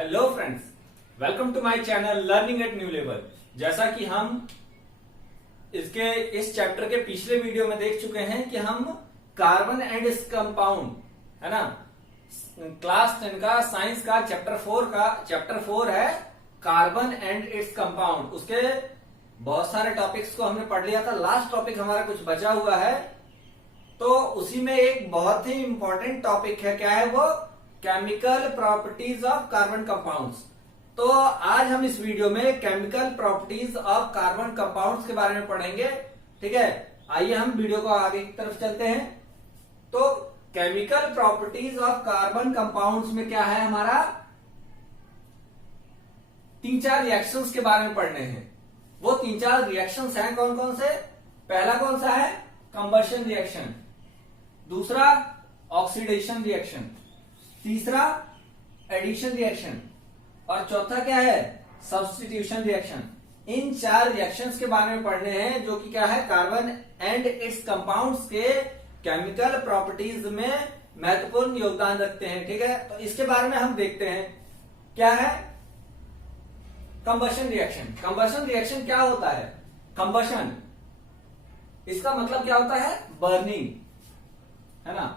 Hello friends, welcome to my channel learning at new level. जैसा कि हम इस चैप्टर के पिछले वीडियो में देख चुके हैं कि हम कार्बन एंड इट्स कंपाउंड, है ना, क्लास 10 का साइंस का चैप्टर 4 है कार्बन एंड इट्स कंपाउंड। उसके बहुत सारे टॉपिक्स को हमने पढ़ लिया था। लास्ट टॉपिक हमारा कुछ बचा हुआ है, तो उसी में एक बहुत ही इंपॉर्टेंट टॉपिक है। क्या है वो? Chemical properties of carbon compounds. तो आज हम इस वीडियो में chemical properties of carbon compounds के बारे में पढ़ेंगे। ठीक है, आइए हम वीडियो को आगे की तरफ चलते हैं। तो chemical properties of carbon compounds में क्या है, हमारा 3-4 रिएक्शंस के बारे में पढ़ने हैं। वो 3-4 रिएक्शंस हैं, कौन कौन से? पहला कौन सा है? कंबशन रिएक्शन, दूसरा ऑक्सीडेशन रिएक्शन, तीसरा एडिशन रिएक्शन और चौथा क्या है? Substitution reaction. इन 4 रिएक्शंस के बारे में पढ़ने हैं, जो कि क्या है, कार्बन एंड इट्स कंपाउंड्स के केमिकल प्रॉपर्टीज में महत्वपूर्ण योगदान रखते हैं। ठीक है, तो इसके बारे में हम देखते हैं। क्या है कंबशन रिएक्शन? कंबशन रिएक्शन क्या होता है? कंबशन, इसका मतलब क्या होता है? बर्निंग, है ना,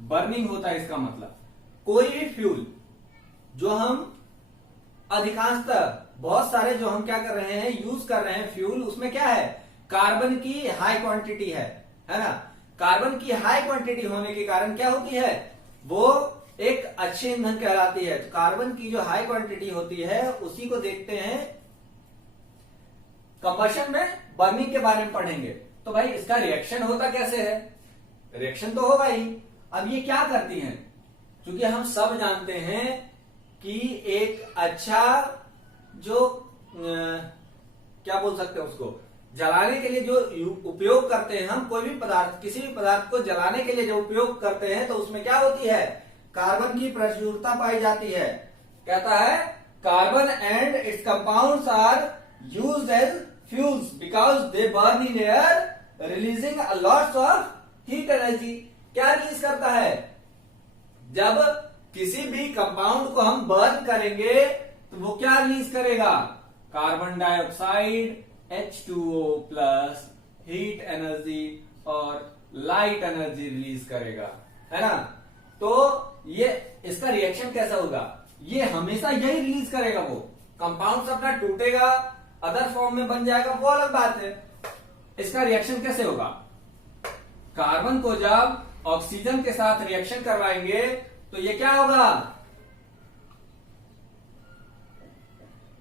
बर्निंग होता है इसका मतलब। कोई भी फ्यूल जो हम अधिकांशतः बहुत सारे जो हम क्या कर रहे हैं, यूज कर रहे हैं फ्यूल, उसमें क्या है? कार्बन की हाई क्वांटिटी है ना। कार्बन की हाई क्वांटिटी होने के कारण क्या होती है, वो एक अच्छे ईंधन कहलाती है। तो कार्बन की जो हाई क्वांटिटी होती है उसी को देखते हैं। कंबशन में बर्निंग के बारे में पढ़ेंगे। तो भाई इसका रिएक्शन होता कैसे है? रिएक्शन तो होगा ही। अब ये क्या करती हैं? क्योंकि हम सब जानते हैं कि एक अच्छा जो क्या बोल सकते हैं उसको, जलाने के लिए जो उपयोग करते हैं हम, कोई भी पदार्थ, किसी भी पदार्थ को जलाने के लिए जो उपयोग करते हैं, तो उसमें क्या होती है? कार्बन की प्रचुरता पाई जाती है। कहता है carbon and its compounds are used as fuels because they burn in air releasing lots of heat energy. क्या रिलीज करता है? जब किसी भी कंपाउंड को हम बर्न करेंगे तो वो क्या रिलीज करेगा? Carbon dioxide, H2O plus, heat energy और लाइट एनर्जी रिलीज करेगा, है ना। तो ये इसका रिएक्शन कैसा होगा? ये हमेशा यही रिलीज करेगा। वो कंपाउंड अपना टूटेगा, अदर फॉर्म में बन जाएगा, वो अलग बात है। इसका रिएक्शन कैसे होगा? कार्बन को जब ऑक्सीजन के साथ रिएक्शन करवाएंगे तो ये क्या होगा?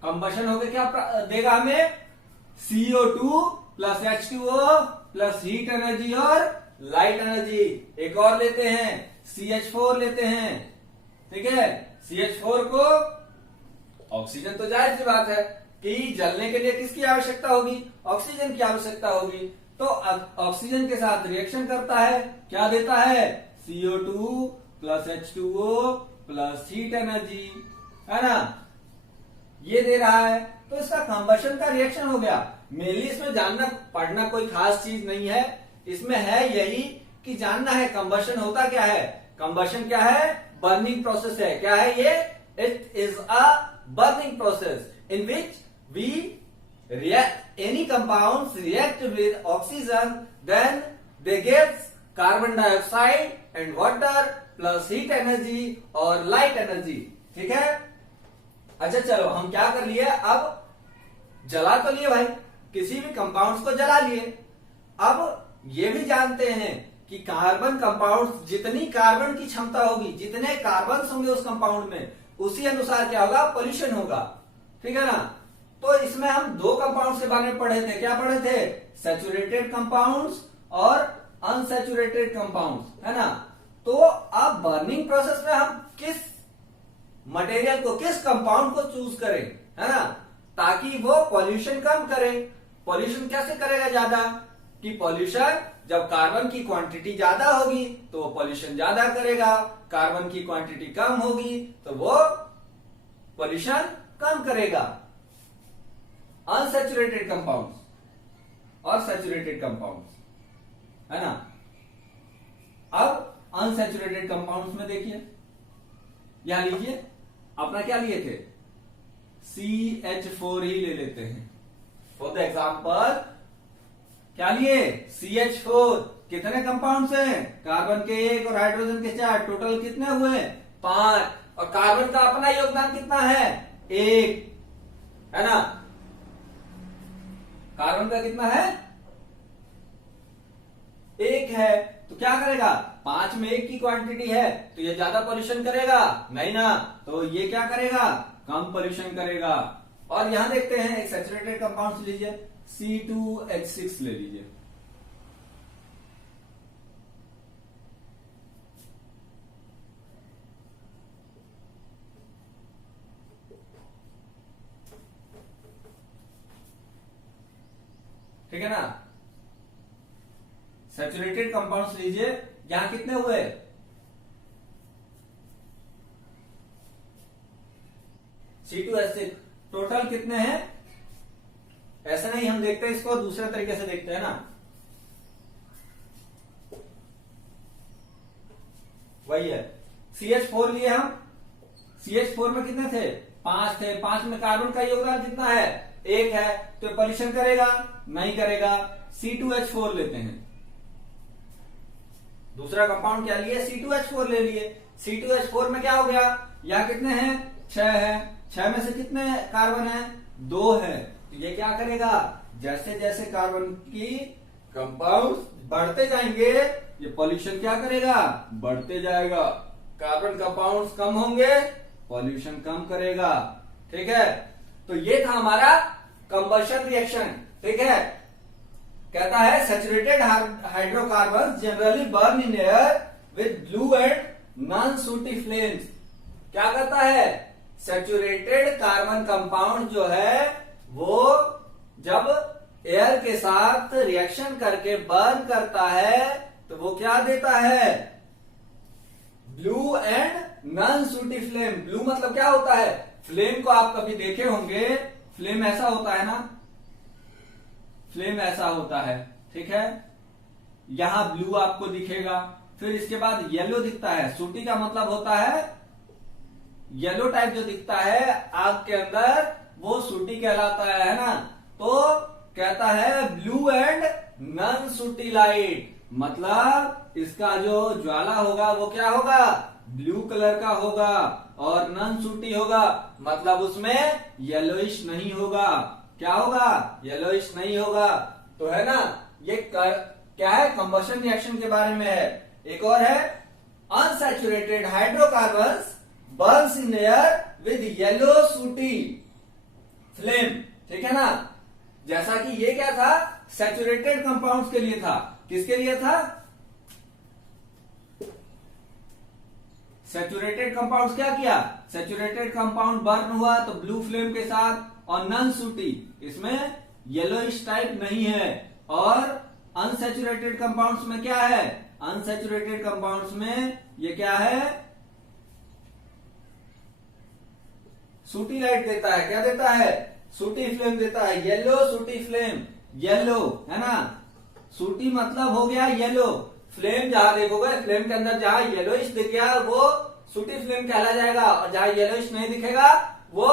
कंबशन होकर क्या देगा हमें? CO2 plus H2O plus heat energy और लाइट एनर्जी। एक और लेते हैं, CH4 लेते हैं। ठीक है, CH4 को ऑक्सीजन, तो जाहिर सी बात है कि जलने के लिए किसकी आवश्यकता होगी? ऑक्सीजन की आवश्यकता होगी। तो ऑक्सीजन के साथ रिएक्शन करता है, क्या देता है? CO2 plus H2O plus heat energy, है ना, ये दे रहा है। तो इसका कंबशन का रिएक्शन हो गया। मेनली इसमें जानना पढ़ना कोई खास चीज नहीं है। इसमें है यही कि जानना है कंबशन होता क्या है। कंबशन क्या है? बर्निंग प्रोसेस है। क्या है ये? It is a burning process in which we react, any compounds react with oxygen, then they get carbon dioxide and water plus heat energy और light energy। ठीक है, अच्छा चलो हम क्या कर लिए, अब जला तो लिए भाई, किसी भी कंपाउंड्स को जला लिए। अब ये भी जानते हैं कि कार्बन कंपाउंड्स, जितनी कार्बन की क्षमता होगी, जितने कार्बन होंगे उस कंपाउंड में, उसी अनुसार क्या होगा? पोल्यूशन होगा। ठीक है ना। तो इसमें हम 2 कंपाउंड्स के बारे में पढ़े थे। क्या पढ़े थे? सैचुरेटेड कंपाउंड्स और अनसैचुरेटेड कंपाउंड्स, है ना। तो अब बर्निंग प्रोसेस में हम किस मटेरियल को, किस कंपाउंड को चूज करें, है ना, ताकि वो पॉल्यूशन कम करे। पॉल्यूशन कैसे करेगा ज्यादा? कि पॉल्यूशन, जब कार्बन की क्वांटिटी ज्यादा होगी तो वो पॉल्यूशन ज्यादा करेगा, कार्बन की क्वांटिटी कम होगी तो वो पॉल्यूशन कम करेगा। अनसैचुरेटेड कंपाउंड्स और सैचुरेटेड कंपाउंड्स, है ना। अब अनसैचुरेटेड कंपाउंड्स में देखिए, यहां लीजिए, अपना क्या लिए थे, CH4 ही ले लेते हैं फॉर द एग्जाम्पल। क्या लिए, CH4। कितने कंपाउंड्स हैं, कार्बन के 1 और हाइड्रोजन के 4, टोटल कितने हुए, 5। और कार्बन का अपना योगदान कितना है, 1 है ना। कार्बन का कितना है, 1 है। तो क्या करेगा, 5 में 1 की क्वांटिटी है, तो ये ज्यादा पॉल्यूशन करेगा नहीं ना, तो ये क्या करेगा, कम पॉल्यूशन करेगा। और यहां देखते हैं एक सैचुरेटेड कंपाउंड लीजिए, C2H6 ले लीजिए। ठीक है ना, सैचुरेटेड कंपाउंड्स लीजिए। यहां कितने हुए, C2H6 टोटल कितने हैं, ऐसे नहीं हम देखते हैं इसको, दूसरे तरीके से देखते हैं ना। वही है, CH4 लिए हम, CH4 में कितने थे, 5 थे। 5 में कार्बन का योगदान कितना है, 1 है, तो पॉल्यूशन करेगा नहीं करेगा। C2H4 लेते हैं, दूसरा कंपाउंड क्या लिए, C2H4 ले लिए। C2H4 में क्या हो गया, यहां कितने हैं, 6 है। 6 में से कितने कार्बन है, 2 है। तो ये क्या करेगा, जैसे जैसे कार्बन की कंपाउंड बढ़ते जाएंगे, ये पॉल्यूशन क्या करेगा, बढ़ते जाएगा। कार्बन कंपाउंड्स कम होंगे, पॉल्यूशन कम करेगा। ठीक है, तो ये था हमारा कंबशन रिएक्शन। ठीक है, कहता है saturated hydrocarbon generally burn in air with blue and non सूटी फ्लेम्स। क्या कहता है, सैचुरेटेड कार्बन कंपाउंड जो है वो जब एयर के साथ रिएक्शन करके बर्न करता है तो वो क्या देता है, ब्लू एंड नॉन सूटी फ्लेम। ब्लू मतलब क्या होता है, फ्लेम को आप कभी देखे होंगे, फ्लेम ऐसा होता है ना, फ्लेम ऐसा होता है। ठीक है, यहां ब्लू आपको दिखेगा, फिर इसके बाद येलो दिखता है। सूटी का मतलब होता है येलो टाइप जो दिखता है आग के अंदर, वो सूटी कहलाता है ना। तो कहता है ब्लू एंड नॉन सूटी लाइट, मतलब इसका जो ज्वाला होगा वो क्या होगा, ब्लू कलर का होगा, और नॉन सूटी होगा मतलब उसमें येलोइश नहीं होगा। क्या होगा, येलोइश नहीं होगा। तो है ना, ये क्या है, कंबशन रिएक्शन के बारे में है। एक और है, unsaturated hydrocarbons Burns in air with yellow सूटी फ्लेम। ठीक है ना, जैसा कि ये क्या था, सैचुरेटेड कंपाउंड्स के लिए था। किसके लिए था, सैचुरेटेड कंपाउंड्स क्या किया, सैचुरेटेड कंपाउंड बर्न हुआ तो ब्लू फ्लेम के साथ, और नॉन सूटी इसमें येलोइश टाइप नहीं है। और अनसैचुरेटेड कंपाउंड्स में क्या है, अनसैचुरेटेड कंपाउंड्स में ये क्या है, सूटी लाइट देता है। क्या देता है, सूटी फ्लेम देता है, येलो सूटी फ्लेम। येलो है ना, सूटी मतलब हो गया येलो, फ्लेम जहां देखोगे फ्लेम के अंदर जहां येलोइश दिख गया वो सूटी फ्लेम कहला जाएगा, और जहां येलोइश नहीं दिखेगा वो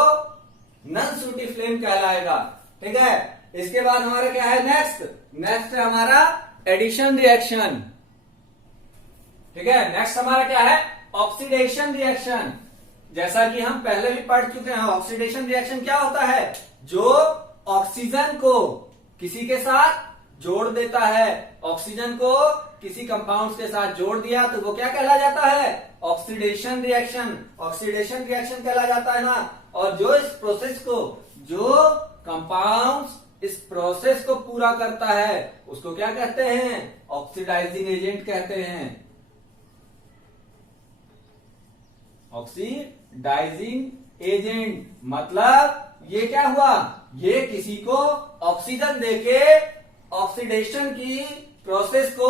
नॉन सूटी फ्लेम कहलाएगा। ठीक है, इसके बाद हमारा क्या है, नेक्स्ट है हमारा एडिशन रिएक्शन। ठीक है, नेक्स्ट हमारा क्या है, ऑक्सीडेशन रिएक्शन। जैसा कि हम पहले भी पढ़ चुके हैं, ऑक्सीडेशन रिएक्शन क्या होता है, जो ऑक्सीजन को किसी के साथ जोड़ देता है। ऑक्सीजन को किसी कंपाउंड के साथ जोड़ दिया तो वो क्या कहला जाता है, ऑक्सीडेशन रिएक्शन। ऑक्सीडेशन रिएक्शन कहला जाता है ना। और जो इस प्रोसेस को, जो कंपाउंड इस प्रोसेस को पूरा करता है उसको क्या कहते हैं, ऑक्सीडाइजिंग एजेंट कहते हैं। ऑक्सीडाइजिंग एजेंट मतलब ये क्या हुआ, ये किसी को ऑक्सीजन देके ऑक्सीडेशन की प्रोसेस को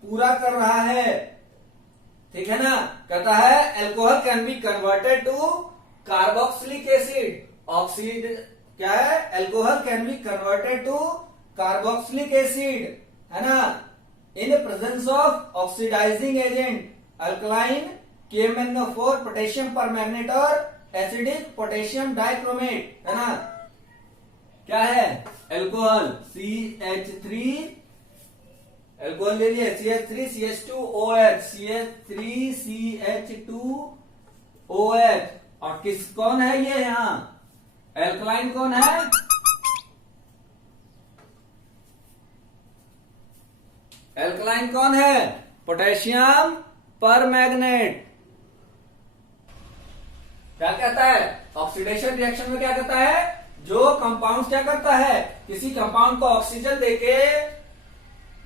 पूरा कर रहा है। ठीक है ना, कहता है alcohol can be converted to carboxylic acid. Oxide क्या है, alcohol can be converted to carboxylic acid है ना, in presence of oxidising agent alkaline KMnO4 potassium permanganate और एसिडिक पोटेशियम डाइक्रोमेट, है ना। क्या है? एल्कोहल CH3, एल्कोहल ले लिए CH3 CH2OH, CH3 CH2OH। और कौन है ये यहाँ? एल्कलाइन कौन है? एल्कलाइन कौन है? Potassium permanganate. क्या कहता है? ऑक्सीडेशन रिएक्शन में क्या कहता है? जो कंपाउंड क्या करता है, किसी कंपाउंड को ऑक्सीजन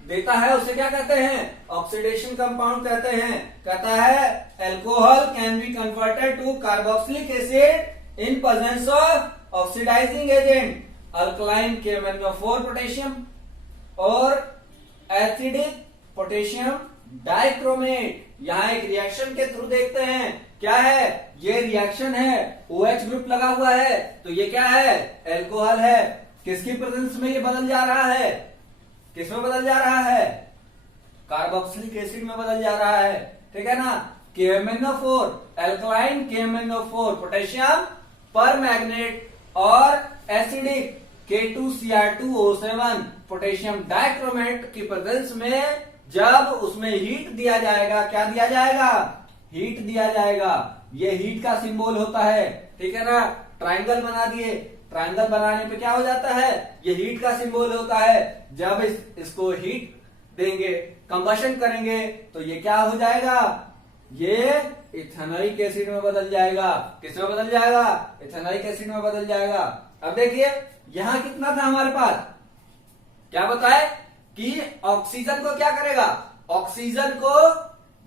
देता है उसे क्या कहते हैं? ऑक्सीडेशन कंपाउंड कहते हैं। कहता है alcohol can be converted to carboxylic acid in presence of oxidising agent alkaline KMnO4 potassium और एसिडिक पोटेशियम डाइक्रोमेट। यहां एक रिएक्शन के थ्रू देखते हैं। क्या है? ये रिएक्शन है, OH ग्रुप लगा हुआ है, तो ये क्या है? एल्कोहल है। किसकी प्रेजेंस में ये बदल जा रहा है? किसमें बदल जा रहा है? कार्बोक्सिलिक एसिड में बदल जा रहा है, ठीक है ना। KMnO4 alkaline KMnO4 potassium permanganate और एसिडिक K2Cr2O7 पोटेशियम डाइक्रोमेट की प्रेजेंस में जब उसमें हीट दिया जाएगा, क्या दिया जाएगा? हीट दिया जाएगा। ये हीट का सिंबल होता है, ठीक है ना। ट्रायंगल बना दिए, ट्रायंगल बनाने पे क्या हो जाता है? ये हीट का सिंबल होता है। जब इसको हीट देंगे, कंबशन करेंगे, तो ये क्या हो जाएगा? ये इथेनोइक एसिड में बदल जाएगा। किसमें बदल जाएगा? इथेनोइक एसिड में बदल जाएगा। अब देखिए यहां कितना था हमारे पास? क्या बताए कि ऑक्सीजन को क्या करेगा? ऑक्सीजन को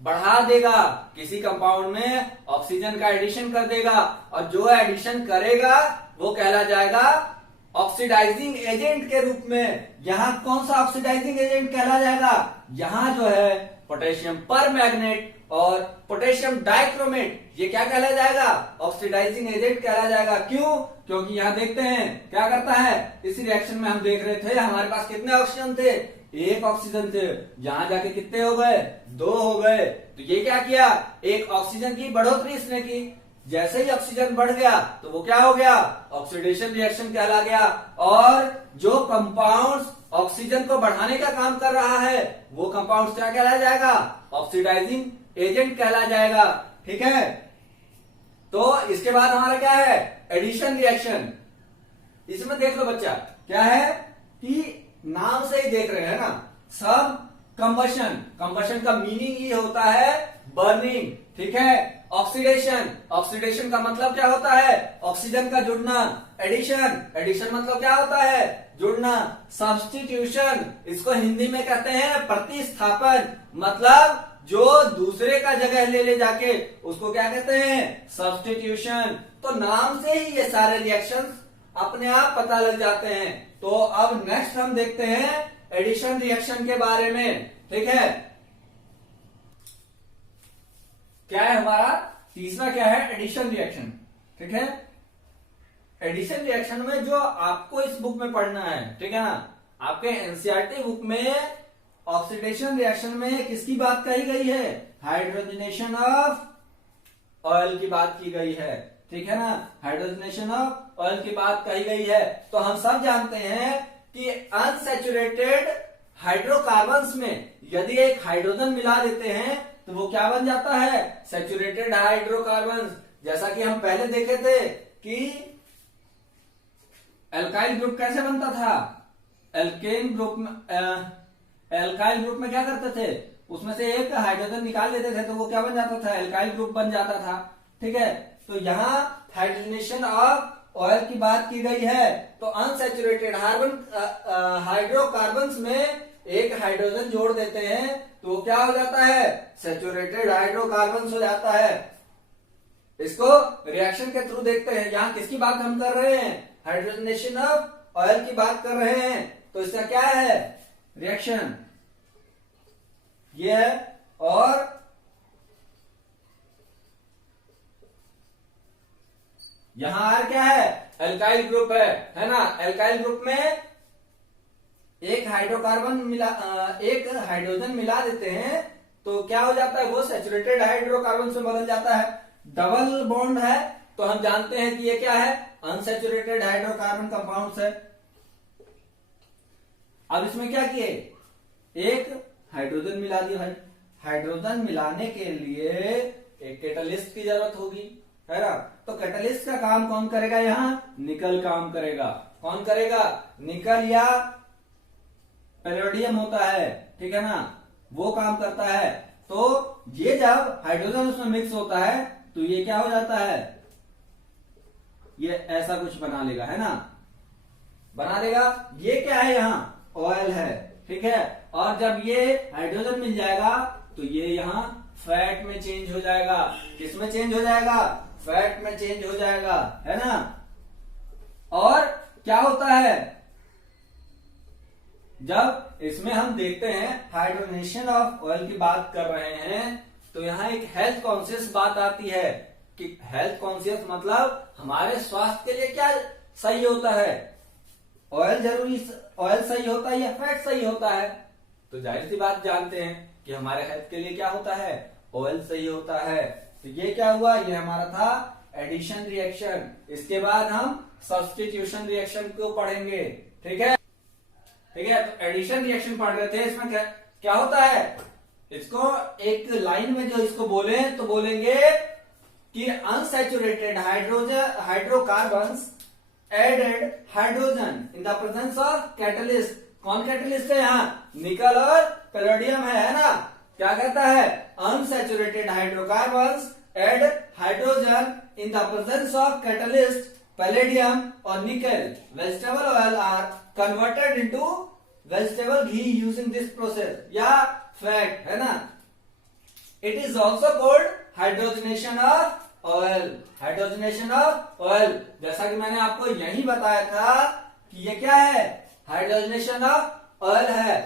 बढ़ा देगा। किसी कंपाउंड में ऑक्सीजन का एडिशन कर देगा, और जो एडिशन करेगा वो कहला जाएगा ऑक्सीडाइजिंग एजेंट के रूप में। यहां कौन सा ऑक्सीडाइजिंग एजेंट कहला जाएगा? यहां जो है पोटेशियम परमैंगनेट और पोटेशियम डाइक्रोमेट, ये क्या कहला जाएगा? ऑक्सीडाइजिंग एजेंट कहला जाएगा। क्यों? क्योंकि यहां देखते हैं क्या करता है। इस रिएक्शन में हम देख रहे थे हमारे पास कितने ऑक्सीजन थे? एक ऑक्सीजन थे। यहां जाके कितने हो गए? 2 हो गए। तो ये क्या किया? एक ऑक्सीजन की बढ़ोतरी इसने की। जैसे ही ऑक्सीजन बढ़ गया तो वो क्या हो गया? ऑक्सीडेशन रिएक्शन कहला गया। और जो कंपाउंड्स ऑक्सीजन को बढ़ाने का काम कर रहा है वो कंपाउंड्स क्या कहला जाएगा? ऑक्सीडाइजिंग एजेंट कहला जाएगा, ठीक है। तो इसके बाद हमारा क्या है? Addition reaction. इसमें देख लो बच्चा, क्या है कि नाम से ही देख रहे हैं ना, सब कंबशन। कंबशन का मीनिंग ये होता है बर्निंग, ठीक है। ऑक्सीडेशन, ऑक्सीडेशन का मतलब क्या होता है? ऑक्सीजन का जुड़ना। एडिशन, एडिशन मतलब क्या होता है? जुड़ना। सब्स्टिट्यूशन, इसको हिंदी में कहते हैं प्रतिस्थापन। मतलब जो दूसरे का जगह ले जाके उसको क्या कहते हैं? सब्स्टिट्यूशन। तो नाम से ही ये सारे रिएक्शंस अपने आप पता लग जाते हैं। तो अब नेक्स्ट हम देखते हैं एडिशन रिएक्शन के बारे में, ठीक है। क्या है हमारा तीसरा? क्या है? एडिशन रिएक्शन, ठीक है। एडिशन रिएक्शन में जो आपको इस बुक में पढ़ना है, ठीक है ना, आपके एनसीईआरटी बुक में ऑक्सीडेशन रिएक्शन में किसकी बात कही गई है? हाइड्रोजनेशन ऑफ ऑयल की बात की गई है, ठीक है ना। हाइड्रोजनेशन ऑफ ऑयल की बात कही गई है। तो हम सब जानते हैं कि अनसैचुरेटेड हाइड्रोकार्बन्स में यदि एक हाइड्रोजन मिला देते हैं तो वो क्या बन जाता है? Saturated hydrocarbons. जैसा कि हम पहले देखे थे कि एल्काइल ग्रुप कैसे बनता था। एल्केन ग्रुप में एल्काइल ग्रुप में क्या करते थे? उसमें से एक हाइड्रोजन निकाल लेते थे तो वो क्या बन जाता था? एल्काइल ग्रुप बन जाता था, ठीक है। तो यहाँ हाइड्रोजनेशन ऑफ ऑयल की बात की गई है। तो अनसैचुरेटेड हाइड्रोकार्बन्स में एक हाइड्रोजन जोड़ देते हैं तो क्या हो जाता है? सैचुरेटेड हाइड्रोकार्बन्स हो जाता है। इसको रिएक्शन के थ्रू देखते हैं। यहाँ किसकी बात हम कर रहे हैं? हाइड्रोजनेशन ऑफ ऑयल की बात कर रहे हैं। तो इसका क्या है? रिएक्शन ये है। और यहां आर क्या है? एल्काइल ग्रुप है ना। एल्काइल ग्रुप में एक हाइड्रोकार्बन एक हाइड्रोजन मिला देते हैं तो क्या हो जाता है, वो सैचुरेटेड हाइड्रोकार्बन से बदल जाता है। डबल बॉन्ड है तो हम जानते हैं कि ये क्या है, अनसैचुरेटेड हाइड्रोकार्बन कंपाउंड्स है। अब इसमें क्या किए, एक हाइड्रोजन मिला दिया। हाइड्रोजन मिलाने के लिए एक कैटलिस्ट की जरूरत होगी, है ना। तो कैटलिस्ट का काम कौन करेगा, यहां निकल काम करेगा। कौन करेगा, निकल या पैलेडियम होता है, ठीक है ना, वो काम करता है। तो ये जब हाइड्रोजन उसमें मिक्स होता है तो ये क्या हो जाता है, ये ऐसा कुछ बना लेगा, है ना, बना लेगा। ये क्या है, यहाँ ऑयल है, ठीक है। और जब ये हाइड्रोजन मिल जाएगा तो ये यहाँ फैट में चेंज हो जाएगा। किसमें चेंज हो जाएगा, फैट में चेंज हो जाएगा, है ना। और क्या होता है, जब इसमें हम देखते हैं हाइड्रोजनेशन ऑफ ऑयल की बात कर रहे हैं तो यहाँ एक हेल्थ कॉन्शियस बात आती है कि हेल्थ कॉन्शियस मतलब हमारे स्वास्थ्य के लिए क्या सही होता है, ऑयल जरूरी, ऑयल सही होता है या फैट सही होता है। तो जाहिर सी बात जानते हैं कि हमारे हेल्थ के लिए क्या होता है, ऑयल सही होता है। तो ये क्या हुआ, ये हमारा था एडिशन रिएक्शन। इसके बाद हम सब्स्टिट्यूशन रिएक्शन को पढ़ेंगे, ठीक है, ठीक है। तो एडिशन रिएक्शन पढ़ रहे थे, इसमें क्या होता है, इसको एक लाइन में जो इसको बोले तो बोलेंगे कि unsaturated hydrocarbons added hydrogen in the presence of catalyst. कौन कैटलिस्ट है, यहाँ निकल और पैलेडियम है ना। क्या कहता है, unsaturated hydrocarbons add hydrogen in the presence of catalyst palladium और nickel. Vegetable oil are converted into vegetable ghee using this process, या फैट, है ना। It is also called hydrogenation of oil. Hydrogenation of oil, जैसा कि मैंने आपको यही बताया था कि ये क्या है, हाइड्रोजनेशन ऑफ ऑयल है,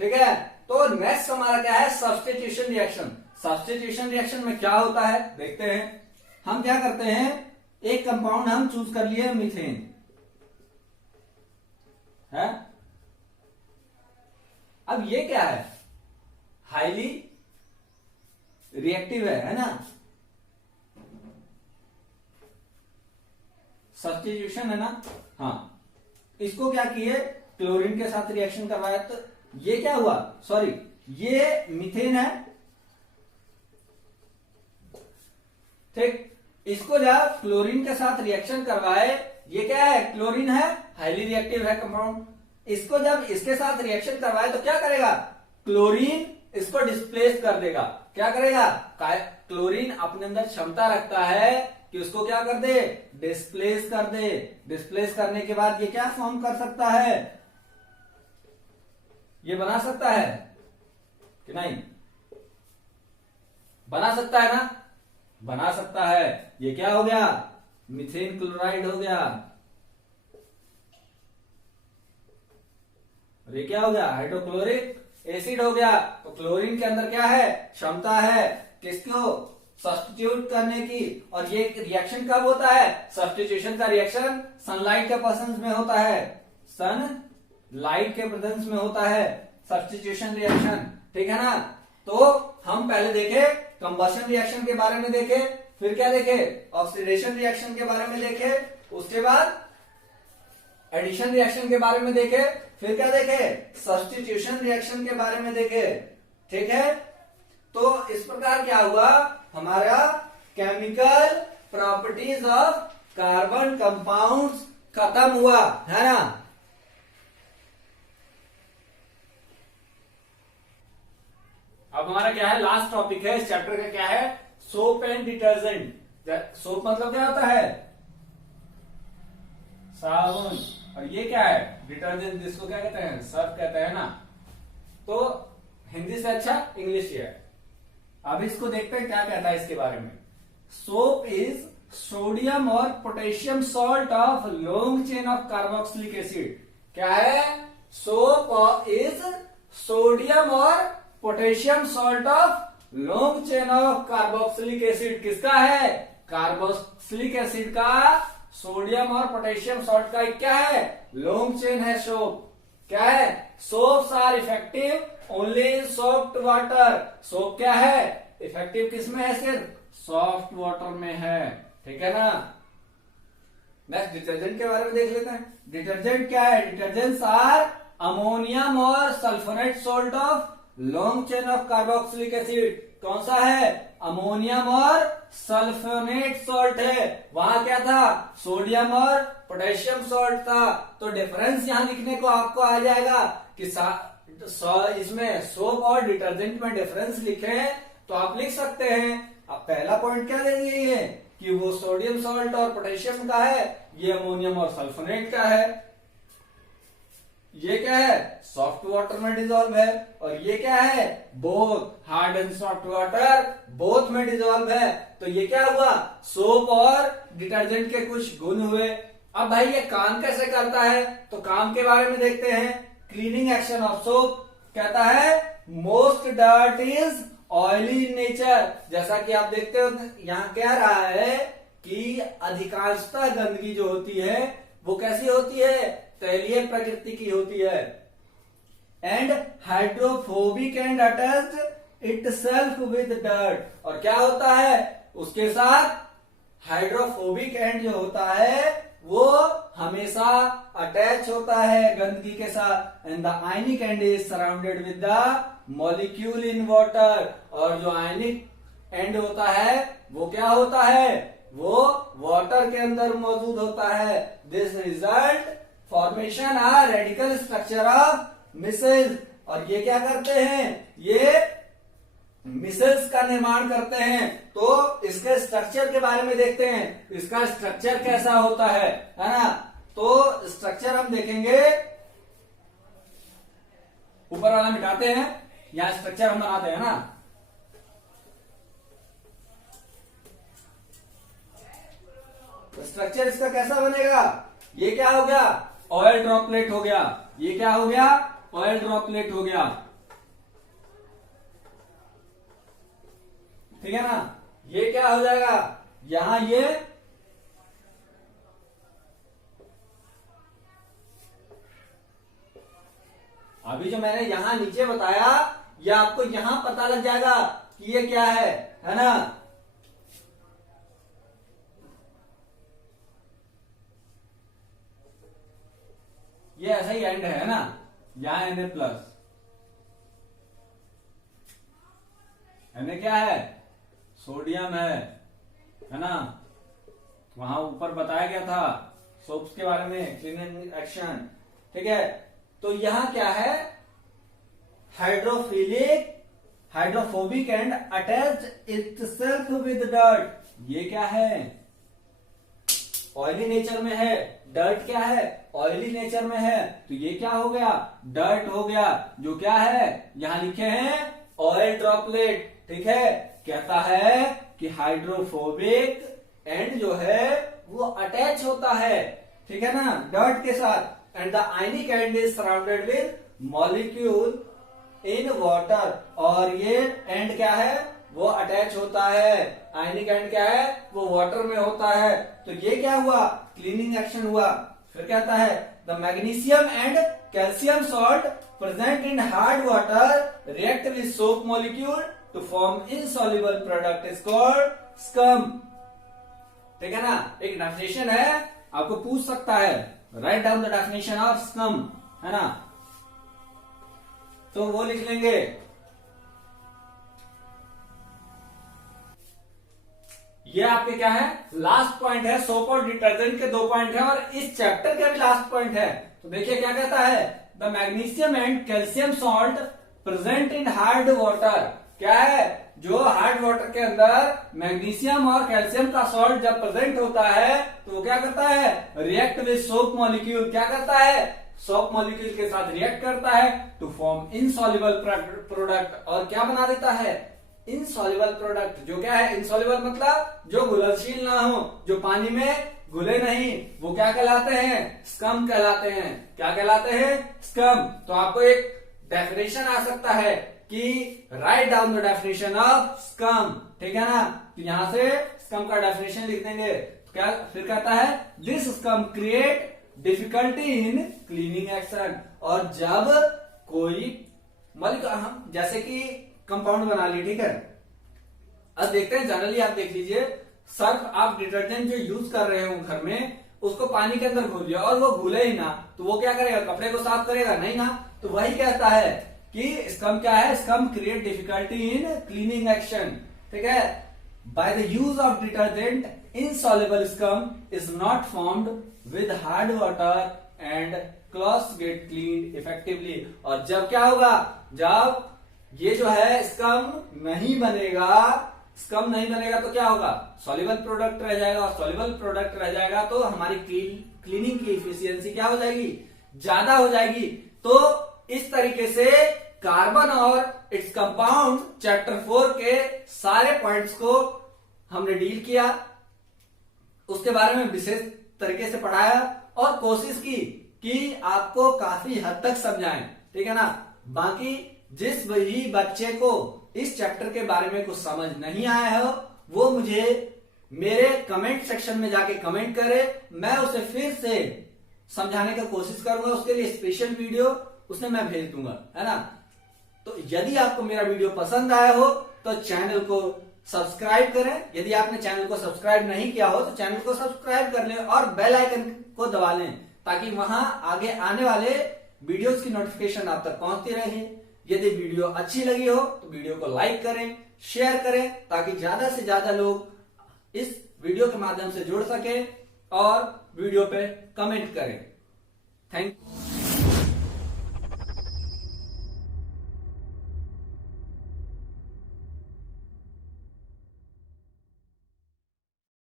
ठीक है। तो नेक्स्ट हमारा क्या है, सब्स्टिट्यूशन रिएक्शन। सब्स्टिट्यूशन रिएक्शन में क्या होता है देखते हैं। हम क्या करते हैं, एक कंपाउंड हम चूज कर लिए मीथेन, है। अब ये क्या है, हाईली रिएक्टिव है ना, सब्स्टिट्यूशन है ना। हाँ, इसको क्या किए, क्लोरीन के साथ रिएक्शन करवाया तो ये क्या हुआ, सॉरी ये मीथेन है, ठीक। इसको जब क्लोरीन के साथ रिएक्शन करवाए, ये क्या है, क्लोरीन है, हाईली रिएक्टिव है कंपाउंड। इसको जब इसके साथ रिएक्शन करवाए तो क्या करेगा, क्लोरीन इसको डिस्प्लेस कर देगा। क्या करेगा, क्लोरीन अपने अंदर क्षमता रखता है कि उसको क्या कर दे, डिस्प्लेस कर दे। डिस्प्लेस करने के बाद ये क्या फॉर्म कर सकता है, ये बना सकता है कि नहीं, बना सकता है ना, बना सकता है। ये क्या हो गया, मीथेन क्लोराइड हो गया। और ये क्या हो गया, हाइड्रोक्लोरिक एसिड हो गया। तो क्लोरीन के अंदर क्या है, क्षमता है किसको, सब्स्टिट्यूट करने की। और ये रिएक्शन कब होता है, सब्स्टिट्यूशन का रिएक्शन सनलाइट के प्रेजेंस में होता है, सन लाइट के प्रेजेंस में होता है सब्स्टिट्यूशन रिएक्शन, ठीक है ना। तो हम पहले देखे कंबशन रिएक्शन के बारे में देखे, फिर क्या देखे, ऑक्सीडेशन रिएक्शन के बारे में देखे, उसके बाद एडिशन रिएक्शन के बारे में देखे, फिर क्या देखे, सब्स्टिट्यूशन रिएक्शन के बारे में देखे, ठीक है। तो इस प्रकार क्या हुआ, हमारा chemical properties of carbon compounds खत्म हुआ, है ना। अब हमारा क्या है, लास्ट टॉपिक है इस चैप्टर का, क्या है, सोप एंड डिटर्जेंट। सोप मतलब क्या होता है, साबुन, और ये क्या है, डिटर्जेंट, जिसको क्या कहते हैं, सर्फ कहते हैं ना। तो हिंदी से अच्छा इंग्लिश ही है। अब इसको देखते हैं क्या कहता है इसके बारे में। सोप इज सोडियम और potassium salt of long chain of carboxylic acid. क्या है, सोप इज सोडियम और potassium salt of long chain of carboxylic acid. किसका है, कार्बोक्सिलिक एसिड का, सोडियम और पोटेशियम सॉल्ट का क्या है, लॉन्ग चेन है सोप, क्या है? Soaps are effective only in soft water. Soap क्या है? इफेक्टिव किसमें है? सिर्फ सॉफ्ट वाटर में है, ठीक है ना। नेक्स्ट डिटर्जेंट के बारे में देख लेते हैं। डिटर्जेंट क्या है? डिटर्जेंट्स आर अमोनियम और sulphonate salt of long chain of carboxylic acid. कौन सा है? अमोनियम और सल्फोनेट सॉल्ट है। वहां क्या था? सोडियम और पोटेशियम सॉल्ट था। तो डिफरेंस यहां लिखने को आपको आ जाएगा कि इसमें सोप और डिटर्जेंट में डिफरेंस लिखे तो आप लिख सकते हैं। अब पहला पॉइंट क्या दे दिए कि वो सोडियम सॉल्ट और पोटेशियम का है, ये अमोनियम और सल्फोनेट का है। ये क्या है? सॉफ्ट वाटर में डिजोल्व है। और ये क्या है? Both hard and soft water both में डिजोल्व है। तो ये क्या हुआ? सोप और डिटर्जेंट के कुछ गुण हुए। अब भाई ये काम कैसे करता है? तो काम के बारे में देखते हैं। क्लीनिंग एक्शन ऑफ सोप कहता है most dirt is oily in nature. जैसा कि आप देखते हो यहां कह रहा है कि अधिकांशतः गंदगी जो होती है वो कैसी होती है? तैलीय प्रकृति की होती है। And hydrophobic and attached itself with dirt. और क्या होता है? उसके साथ हाइड्रोफोबिक एंड जो होता है वो हमेशा अटैच होता है गंदगी के साथ। And the ionic and is surrounded with the molecule in water. और जो आयनिक एंड होता है वो क्या होता है? वो वाटर के अंदर मौजूद होता है। This result formation are radical structure of micelles. और ये क्या करते हैं? ये मिसेल्स का निर्माण करते हैं। तो इसके स्ट्रक्चर के बारे में देखते हैं, इसका स्ट्रक्चर कैसा होता है ना। तो स्ट्रक्चर हम देखेंगे, ऊपर वाला मिटाते हैं, यहां स्ट्रक्चर हम बनाते हैं ना। स्ट्रक्चर इसका कैसा बनेगा? ये क्या हो गया? ऑयल ड्रॉपलेट हो गया। ये क्या हो गया? ऑयल ड्रॉपलेट हो गया, ठीक है ना। ये क्या हो जाएगा? यहां ये अभी जो मैंने यहां नीचे बताया ये आपको यहां पता लग जाएगा कि ये क्या है ना। ये ऐसा ही एंड है ना, यहां Na प्लस। Na क्या है? सोडियम है ना। वहां ऊपर बताया गया था सोप्स के बारे में, क्लीनिंग एक्शन, ठीक है। तो यहां क्या है? Hydrophilic, hydrophobic and attached itself with dirt. ये क्या है? ऑयली नेचर में है। डर्ट क्या है? ऑयली नेचर में है। तो ये क्या हो गया? डर्ट हो गया, जो क्या है? यहां लिखे हैं ऑयल ड्रॉपलेट, ठीक है। कहता है कि हाइड्रोफोबिक एंड जो है वो अटैच होता है, ठीक है ना, डर्ट के साथ। And the ionic and is surrounded with molecule in water. और ये एंड क्या है? वो अटैच होता है। आयनिक एंड क्या है? वो वाटर में होता है। तो ये क्या हुआ? क्लीनिंग एक्शन हुआ। फिर कहता है the magnesium and calcium salt present in hard water react with soap molecule to form insoluble product is called scum, ठीक है ना। एक डेफिनेशन है, आपको पूछ सकता है, write down the definition of scum, है ना। तो वो लिख लेंगे। ये आपके क्या है? लास्ट पॉइंट है। सोप और डिटर्जेंट के 2 पॉइंट है और इस चैप्टर का भी लास्ट पॉइंट है। तो देखिए क्या कहता है? The magnesium and calcium salt present in hard water. क्या है? जो हार्ड वाटर के अंदर मैग्नीशियम और कैल्शियम का सॉल्ट जब प्रेजेंट होता है तो वो क्या करता है? React with soap molecule. क्या करता है? सोप मॉलिक्यूल के साथ रिएक्ट करता है टू फॉर्म इनसॉल्युबल प्रोडक्ट। और क्या बना देता है? Insoluble product. जो क्या है? इनसॉल्युबल मतलब जो घुलनशील ना हो, जो पानी में घुले नहीं, वो क्या कहलाते हैं? स्कम कहलाते हैं। क्या कहलाते हैं? स्कम। तो आपको एक डेफिनेशन आ सकता है कि write down the definition of scum, ठीक है ना। तो यहां से स्कम का डेफिनेशन लिख देंगे। तो क्या फिर कहता है? This scum create difficulty in cleaning action. और जब कोई मतलब हम जैसे कि कंपाउंड बना लिए, ठीक है, अब देखते हैं जनरली आप देख लीजिए, सर्फ आप डिटर्जेंट जो यूज कर रहे हो घर में उसको पानी के अंदर घोल लिया और वो घुले ही ना, तो वो क्या करेगा, कपड़े को साफ करेगा नहीं ना। तो वही कहता है कि स्कम क्या है, scum create difficulty in cleaning action, ठीक है। By the use of detergent insoluble scum is not formed with hard water and cloths get cleaned effectively। और जब क्या होगा, जब ये जो है स्कम नहीं बनेगा, स्कम नहीं बनेगा तो क्या होगा, सॉल्युबल प्रोडक्ट रह जाएगा, और सॉल्युबल प्रोडक्ट रह जाएगा तो हमारी क्लीनिंग की इफिशियंसी क्या हो जाएगी, ज्यादा हो जाएगी। तो इस तरीके से कार्बन और इट्स कंपाउंड चैप्टर 4 के सारे पॉइंट्स को हमने डील किया, उसके बारे में विशेष तरीके से पढ़ाया और कोशिश की कि आपको काफी हद तक समझाएं, ठीक है ना। बाकी जिस भी बच्चे को इस चैप्टर के बारे में कुछ समझ नहीं आया हो वो मुझे मेरे कमेंट सेक्शन में जाके कमेंट करे, मैं उसे फिर से समझाने का कोशिश करूंगा, उसके लिए स्पेशल वीडियो उसमें मैं भेज दूंगा, है ना। तो यदि आपको मेरा वीडियो पसंद आया हो तो चैनल को सब्सक्राइब करें, यदि आपने चैनल को सब्सक्राइब नहीं किया हो तो चैनल को सब्सक्राइब कर लें और बेल आइकन को दबा लें, ताकि वहां आगे आने वाले वीडियोस की नोटिफिकेशन आप तक पहुंचती रहे। यदि वीडियो अच्छी लगी हो तो वीडियो को लाइक करें, शेयर करें, ताकि ज्यादा से ज्यादा लोग इस वीडियो के माध्यम से जुड़ सकें और वीडियो पे कमेंट करें। Thank you.